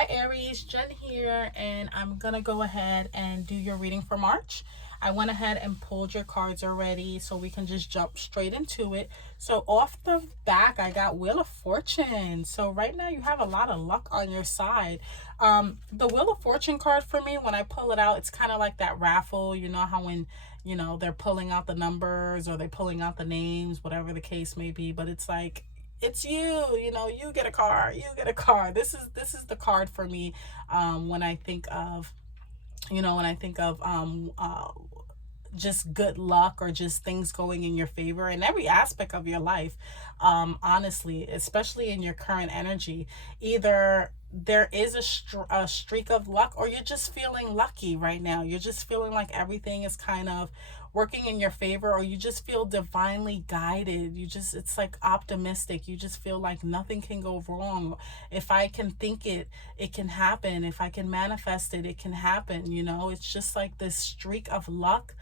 Hi Aries, Jen here, and I'm gonna go ahead and do your reading for March. I went ahead and pulled your cards already, so we can just jump straight into it. So off the back, I got Wheel of Fortune. So right now you have a lot of luck on your side. The Wheel of Fortune card for me, when I pull it out, it's kind of like that raffle. You know how when they're pulling out the numbers or they're pulling out the names, whatever the case may be. But it's like it's you get a car, you get a car. This is the card for me, when I think of just good luck or just things going in your favor in every aspect of your life. Honestly, especially in your current energy, either there is a streak of luck, or you're just feeling lucky right now. You're just feeling like everything is kind of working in your favor, or you just feel divinely guided. It's like optimistic. You just feel like nothing can go wrong. If I can think it, it can happen. If I can manifest it, it can happen. It's just like this streak of luck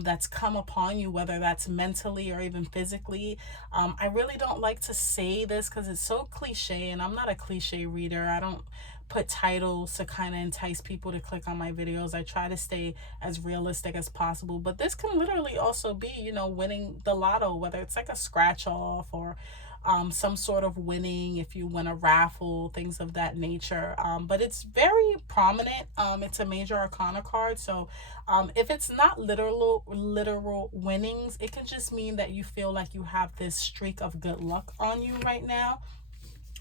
that's come upon you, whether that's mentally or even physically. I really don't like to say this because it's so cliche, and I'm not a cliche reader. I don't put titles to kind of entice people to click on my videos. I try to stay as realistic as possible, but this can literally also be, winning the lotto, whether it's like a scratch off or some sort of winning if you win a raffle, things of that nature. But it's very prominent. It's a major arcana card. So if it's not literal winnings, it can just mean that you feel like you have this streak of good luck on you right now.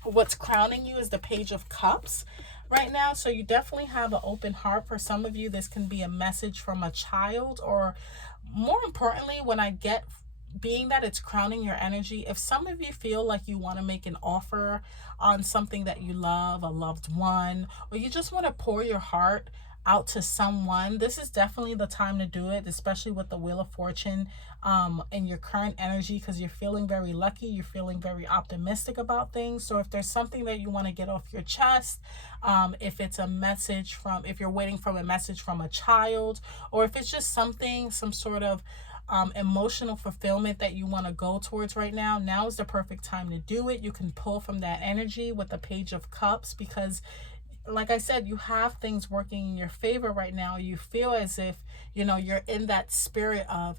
What's crowning you is the Page of Cups right now. So you definitely have an open heart. For some of you, this can be a message from a child, or more importantly, when I get being that it's crowning your energy, if some of you feel like you want to make an offer on something that you love, a loved one, or you just want to pour your heart out to someone, this is definitely the time to do it, especially with the Wheel of Fortune in your current energy, because you're feeling very lucky, you're feeling very optimistic about things. So if there's something that you want to get off your chest, if it's a message from, if you're waiting for a message from a child, or if it's just something, some sort of emotional fulfillment that you want to go towards right now, now is the perfect time to do it. You can pull from that energy with the Page of Cups, because like I said, you have things working in your favor right now. You feel as if, you're in that spirit of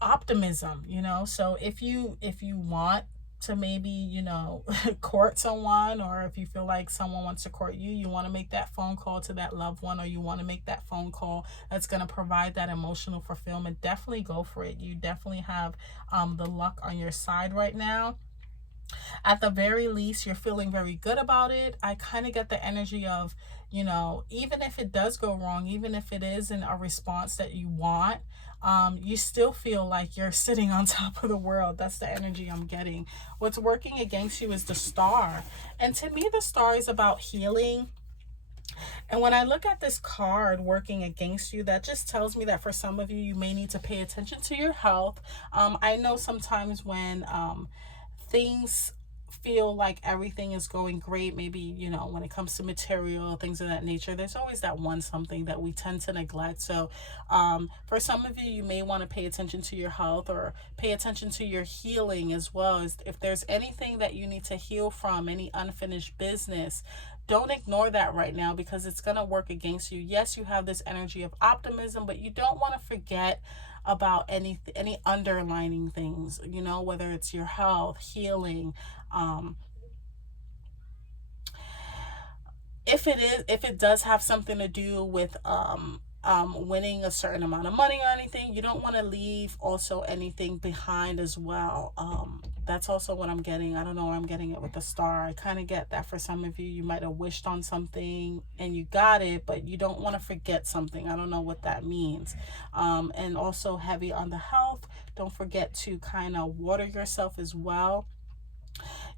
optimism, so if you want to maybe court someone, or if you feel like someone wants to court you, you want to make that phone call to that loved one, or you want to make that phone call that's going to provide that emotional fulfillment, definitely go for it. You definitely have the luck on your side right now. At the very least, you're feeling very good about it. I kind of get the energy of, even if it does go wrong, even if it isn't a response that you want, you still feel like you're sitting on top of the world. That's the energy I'm getting. What's working against you is the Star. And to me, the Star is about healing. And when I look at this card working against you, that just tells me that for some of you, you may need to pay attention to your health. I know sometimes when things feel like everything is going great, maybe when it comes to material things of that nature, there's always that one something that we tend to neglect. So for some of you, you may want to pay attention to your health, or pay attention to your healing as well. As if there's anything that you need to heal from, any unfinished business, don't ignore that right now, because it's going to work against you. Yes, you have this energy of optimism, but you don't want to forget about any underlining things, whether it's your health, healing, if it does have something to do with winning a certain amount of money or anything, you don't want to leave also anything behind as well. That's also what I'm getting. I don't know where I'm getting it with the Star. I kind of get that for some of you, you might have wished on something and you got it, but you don't want to forget something. I don't know what that means. And also heavy on the health. Don't forget to kind of water yourself as well.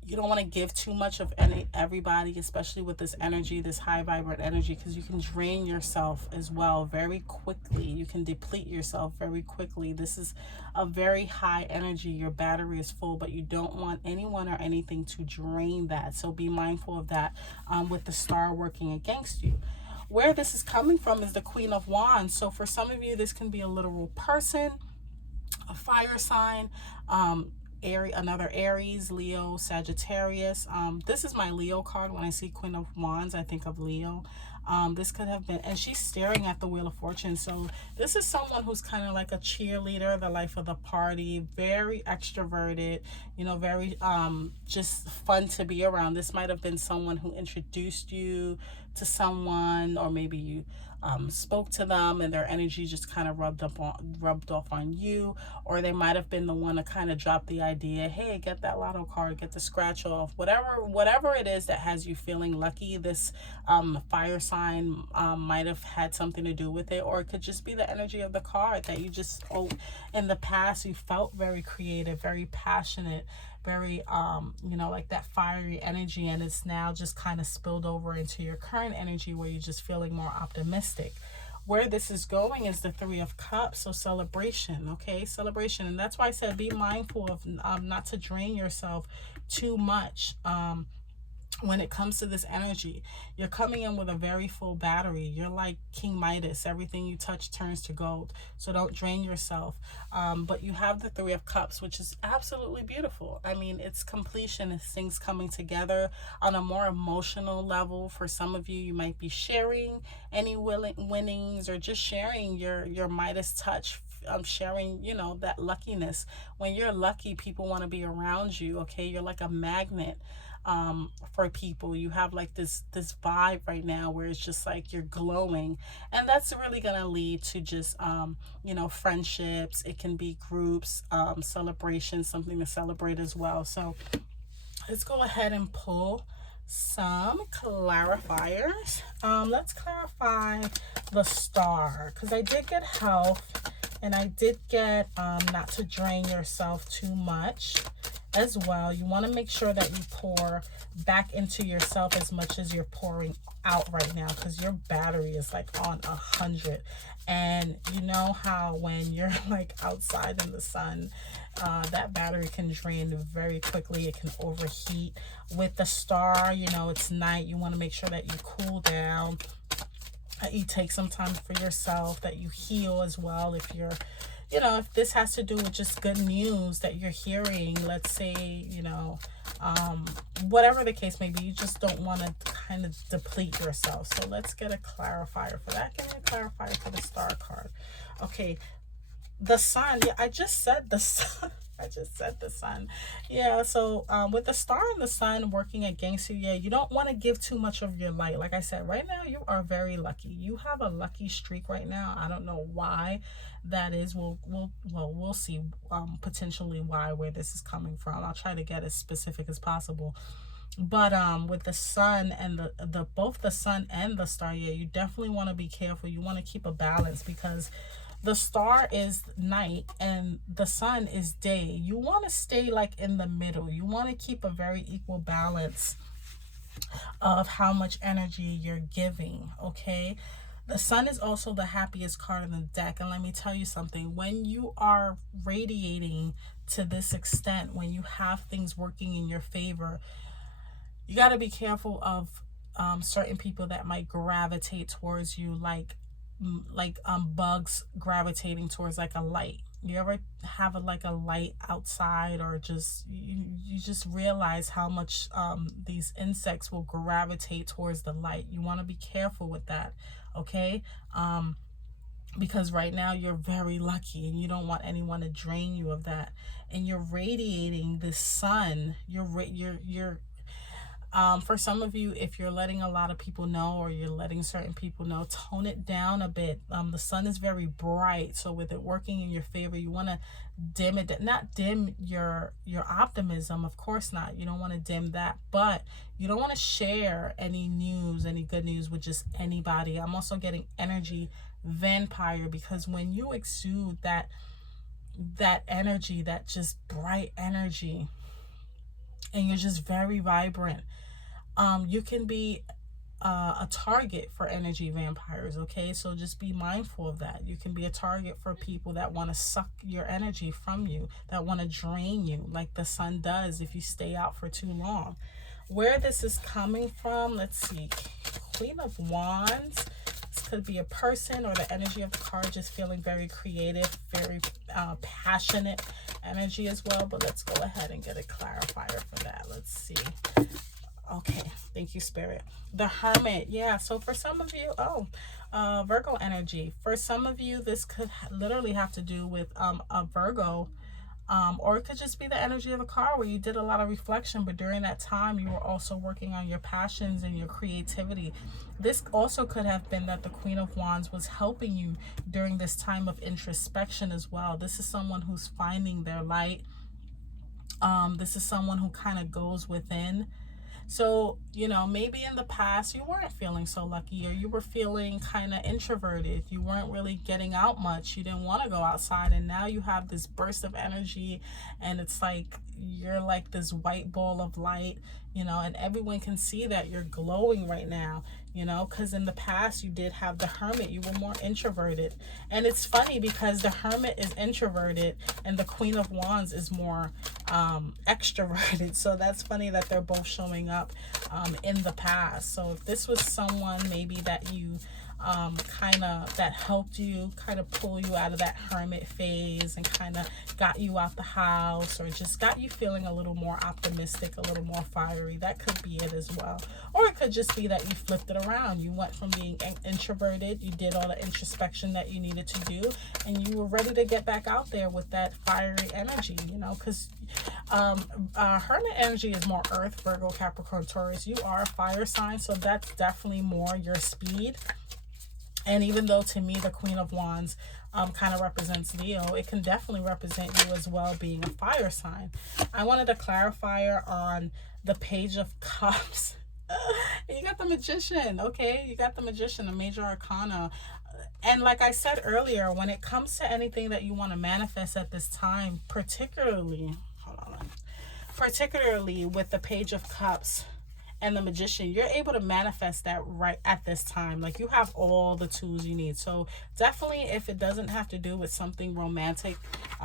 You don't want to give too much of everybody, especially with this energy, this high vibrant energy, because you can drain yourself as well very quickly. You can deplete yourself very quickly. This is a very high energy. Your battery is full, but you don't want anyone or anything to drain that. So be mindful of that with the Star working against you. Where this is coming from is the Queen of Wands. So for some of you, this can be a literal person, a fire sign, another Aries, Leo, Sagittarius. This is my Leo card. When I see Queen of Wands, I think of Leo. This could have been, and she's staring at the Wheel of Fortune. So this is someone who's kind of like a cheerleader, the life of the party, very extroverted, you know, very just fun to be around. This might have been someone who introduced you to someone, or maybe you spoke to them and their energy just kind of rubbed off on you, or they might have been the one to kind of drop the idea, hey, get that lotto card, get the scratch off, whatever it is that has you feeling lucky. This fire sign might have had something to do with it, or it could just be the energy of the card that you just, in the past you felt very creative, very passionate, very you know, like that fiery energy, and it's now just kind of spilled over into your current energy where you're just feeling more optimistic. Where this is going is the Three of Cups, so celebration, okay, celebration. And that's why I said be mindful of not to drain yourself too much. When it comes to this energy, you're coming in with a very full battery. You're like King Midas. Everything you touch turns to gold. So don't drain yourself. But you have the Three of Cups, which is absolutely beautiful. I mean, it's completion. It's things coming together on a more emotional level. For some of you, you might be sharing any winnings, or just sharing your Midas touch. Sharing, you know, that luckiness. When you're lucky, people want to be around you, okay? You're like a magnet for people. You have like this vibe right now where it's just like you're glowing, and that's really gonna lead to just you know, friendships. It can be groups, celebrations, something to celebrate as well. So let's go ahead and pull some clarifiers. Let's clarify the Star, because I did get health, and I did get not to drain yourself too much as well. You want to make sure that you pour back into yourself as much as you're pouring out right now, because your battery is like on 100. And you know how when you're like outside in the sun, that battery can drain very quickly. It can overheat. With the Star, you know, it's night. You want to make sure that you cool down, that you take some time for yourself, that you heal as well. If you're, you know, if this has to do with just good news that you're hearing, let's say, you know, whatever the case may be, you just don't want to kind of deplete yourself. So let's get a clarifier for that. Give me a clarifier for the Star card. Okay, the Sun. Yeah, I just said the Sun. I just said the Sun. Yeah, so with the Star and the Sun working against you, yeah, you don't want to give too much of your light. Like I said, right now you are very lucky. You have a lucky streak right now. I don't know why that is. We'll see potentially where this is coming from. I'll try to get as specific as possible. But with the Sun and the both the Sun and the Star, yeah, you definitely want to be careful. You want to keep a balance, because the Star is night and the Sun is day. You want to stay like in the middle. You want to keep a very equal balance of how much energy you're giving, okay? The Sun is also the happiest card in the deck. And let me tell you something. When you are radiating to this extent, when you have things working in your favor, you got to be careful of certain people that might gravitate towards you, like bugs gravitating towards like a light. You ever have a light outside, or just you just realize how much these insects will gravitate towards the light. You want to be careful with that, okay? Because right now you're very lucky, and you don't want anyone to drain you of that. And you're radiating the Sun. You're for some of you, if you're letting a lot of people know, or you're letting certain people know, tone it down a bit. The Sun is very bright, so with it working in your favor, you want to dim it. Not dim your optimism, of course not. You don't want to dim that, but you don't want to share any news, any good news, with just anybody. I'm also getting energy vampire, because when you exude that energy, that just bright energy, and you're just very vibrant, you can be a target for energy vampires, okay? So just be mindful of that. You can be a target for people that want to suck your energy from you, that want to drain you, like the Sun does if you stay out for too long. Where this is coming from, let's see. Queen of Wands. This could be a person, or the energy of the card just feeling very creative, very passionate, energy as well, but let's go ahead and get a clarifier for that. Let's see. Okay, thank you, Spirit. The Hermit, yeah. So for some of you, Virgo energy. For some of you, this could literally have to do with a Virgo, or it could just be the energy of a car where you did a lot of reflection, but during that time you were also working on your passions and your creativity. This also could have been that the Queen of Wands was helping you during this time of introspection as well. This is someone who's finding their light. This is someone who kind of goes within. So, you know, maybe in the past you weren't feeling so lucky, or you were feeling kind of introverted. You weren't really getting out much. You didn't want to go outside. And now you have this burst of energy, and it's like you're like this white ball of light, you know, and everyone can see that you're glowing right now, you know, because in the past you did have the Hermit. You were more introverted. And it's funny because the Hermit is introverted and the Queen of Wands is more extroverted. So that's funny that they're both showing up in the past. So if this was someone maybe that you that helped you kind of pull you out of that hermit phase and kind of got you out the house, or just got you feeling a little more optimistic, a little more fiery, that could be it as well. Or it could just be that you flipped it around. You went from being introverted, you did all the introspection that you needed to do, and you were ready to get back out there with that fiery energy, you know, because hermit energy is more earth, Virgo, Capricorn, Taurus. You are a fire sign, so that's definitely more your speed. And even though to me the Queen of Wands kind of represents Leo, it can definitely represent you as well being a fire sign. I wanted a clarifier on the Page of Cups. You got the Magician, okay? You got the Magician, the major arcana. And like I said earlier, when it comes to anything that you want to manifest at this time, particularly with the Page of Cups and the Magician, you're able to manifest that right at this time. Like, you have all the tools you need. So definitely, if it doesn't have to do with something romantic,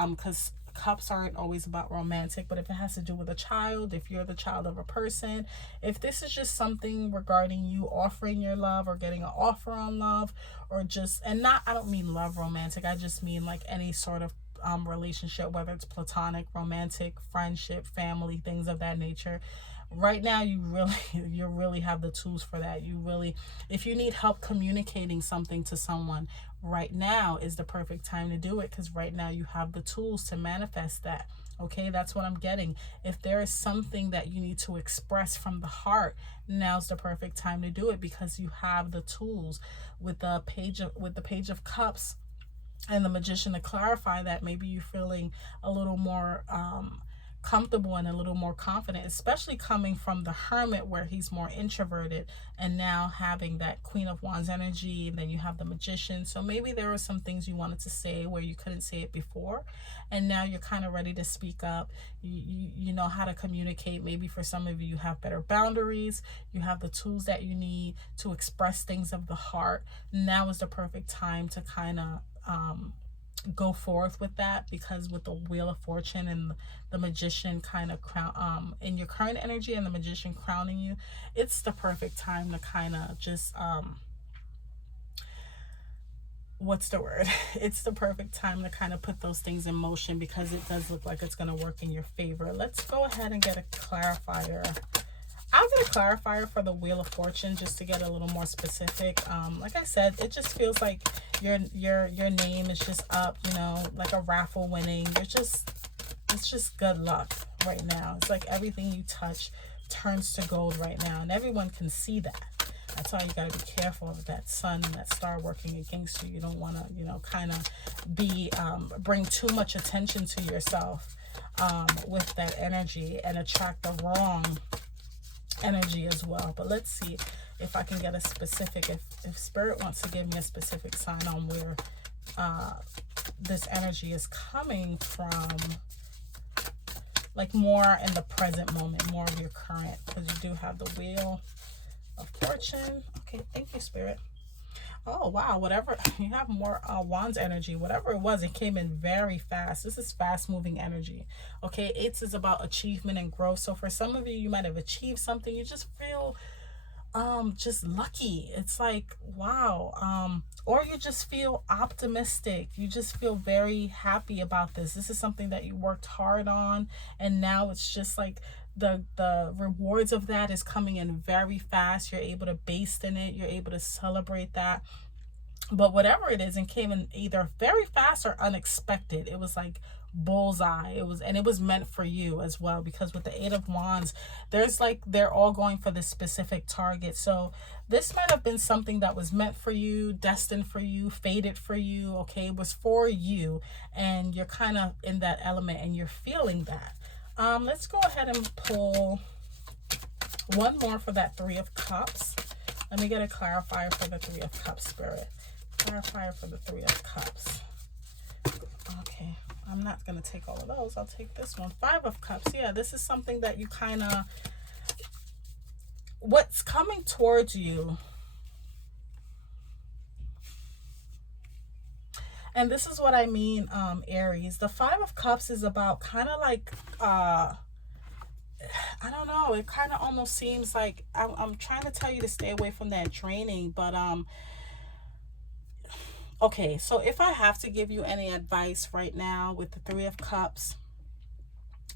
because cups aren't always about romantic, but if it has to do with a child, if you're the child of a person, if this is just something regarding you offering your love or getting an offer on love, or just, and not, I don't mean love romantic, I just mean like any sort of relationship, whether it's platonic, romantic, friendship, family, things of that nature. Right now, you really have the tools for that. You really, if you need help communicating something to someone, right now is the perfect time to do it, because right now you have the tools to manifest that. Okay, that's what I'm getting. If there is something that you need to express from the heart, now's the perfect time to do it, because you have the tools. With the Page of Cups and the Magician, to clarify that, maybe you're feeling a little more comfortable and a little more confident, especially coming from the Hermit where he's more introverted, and now having that Queen of Wands energy, and then you have the Magician. So maybe there were some things you wanted to say where you couldn't say it before, and now you're kind of ready to speak up. You know how to communicate. Maybe for some of you, you have better boundaries. You have the tools that you need to express things of the heart. Now is the perfect time to kind of go forth with that, because with the Wheel of Fortune and the Magician kind of crown in your current energy, and the Magician crowning you, it's the perfect time to kind of just what's the word it's the perfect time to kind of put those things in motion, because it does look like it's going to work in your favor. Let's go ahead and get a clarifier. I'll get a clarifier for the Wheel of Fortune, just to get a little more specific. Like I said, it just feels like your name is just up, you know, like a raffle winning. It's just good luck right now. It's like everything you touch turns to gold right now, and everyone can see that. That's why you got to be careful of that sun and that star working against you. You don't want to, you know, kind of be bring too much attention to yourself with that energy, and attract the wrong energy as well. But let's see if I can get a specific, if Spirit wants to give me a specific sign on where this energy is coming from, like more in the present moment, more of your current, because you do have the Wheel of Fortune. Okay, thank you, Spirit. Oh wow, whatever, you have more Wands energy. Whatever it was, it came in very fast. This is fast moving energy. Okay, eights is about achievement and growth. So for some of you, you might have achieved something. You just feel just lucky. It's like, wow. Or you just feel optimistic. You just feel very happy about this. This is something that you worked hard on, and now it's just like the rewards of that is coming in very fast. You're able to baste in it. You're able to celebrate that. But whatever it is, and came in either very fast or unexpected. It was like bullseye. It was meant for you as well, because with the 8 of Wands, there's like, they're all going for this specific target. So this might have been something that was meant for you, destined for you, fated for you. Okay, it was for you, and you're kind of in that element and you're feeling that. Let's go ahead and pull one more for that 3 of Cups. Let me get a clarifier for the 3 of Cups, Spirit. Clarifier for the 3 of Cups. Okay, I'm not going to take all of those. I'll take this one. 5 of Cups. Yeah, this is something that you kind of, what's coming towards you. And this is what I mean, Aries. The 5 of Cups is about kind of like, I don't know. It kind of almost seems like, I'm trying to tell you to stay away from that draining, but, okay, so if I have to give you any advice right now with the 3 of Cups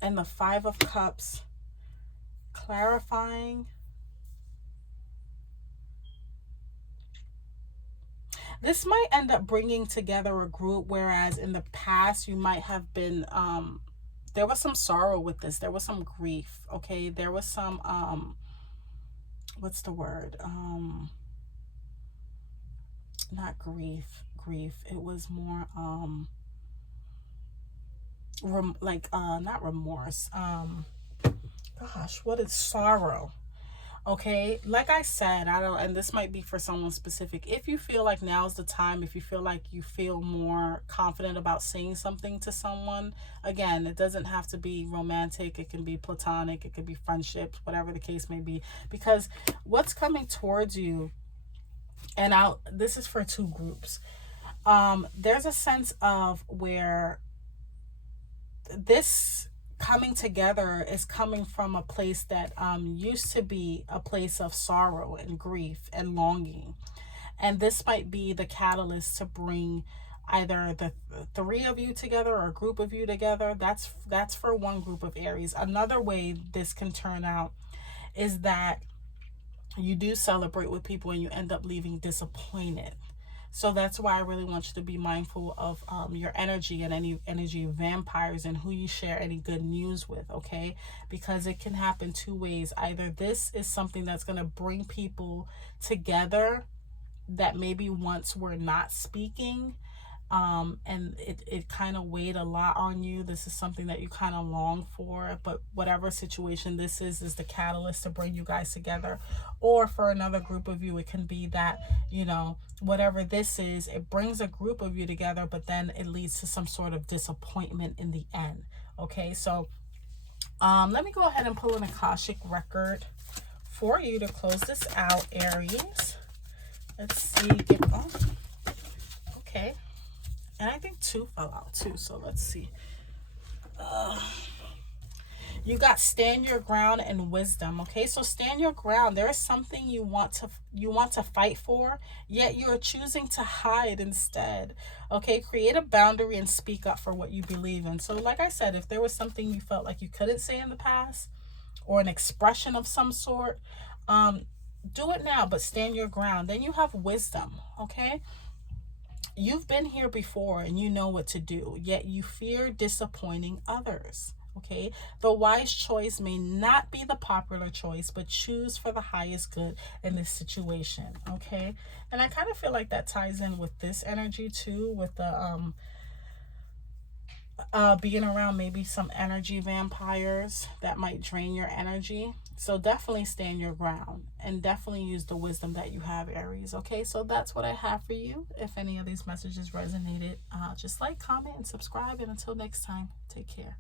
and the 5 of Cups, clarifying, this might end up bringing together a group, whereas in the past you might have been, there was some sorrow with this. There was some grief, okay? There was some, what's the word? Not grief. It was more, not remorse. Gosh, what is sorrow? Okay, like I said, and this might be for someone specific. If you feel like now's the time, if you feel like you feel more confident about saying something to someone, again, it doesn't have to be romantic. It can be platonic. It could be friendships, whatever the case may be. Because what's coming towards you, and this is for 2 groups. There's a sense of where this coming together is coming from a place that used to be a place of sorrow and grief and longing. And this might be the catalyst to bring either the 3 of you together or a group of you together. That's for one group of Aries. Another way this can turn out is that you do celebrate with people and you end up leaving disappointed. So that's why I really want you to be mindful of your energy and any energy vampires and who you share any good news with, okay? Because it can happen 2 ways. Either this is something that's going to bring people together that maybe once were not speaking, and it kind of weighed a lot on you. This is something that you kind of long for, but whatever situation this is the catalyst to bring you guys together. Or for another group of you, it can be that, you know, whatever this is, it brings a group of you together, but then it leads to some sort of disappointment in the end. Okay, so let me go ahead and pull an Akashic record for you to close this out, Aries. Let's see. Okay. And I think 2 fell out too, so let's see. You got stand your ground and wisdom. Okay, so stand your ground. There is something you want to fight for, yet you're choosing to hide instead. Okay, create a boundary and speak up for what you believe in. So like I said, if there was something you felt like you couldn't say in the past, or an expression of some sort, do it now, but stand your ground. Then you have wisdom. Okay, you've been here before and you know what to do, yet you fear disappointing others. Okay, the wise choice may not be the popular choice, but choose for the highest good in this situation. Okay, and I kind of feel like that ties in with this energy too, with the being around maybe some energy vampires that might drain your energy. So definitely stand your ground and definitely use the wisdom that you have, Aries. Okay, so that's what I have for you. If any of these messages resonated, just like, comment, and subscribe. And until next time, take care.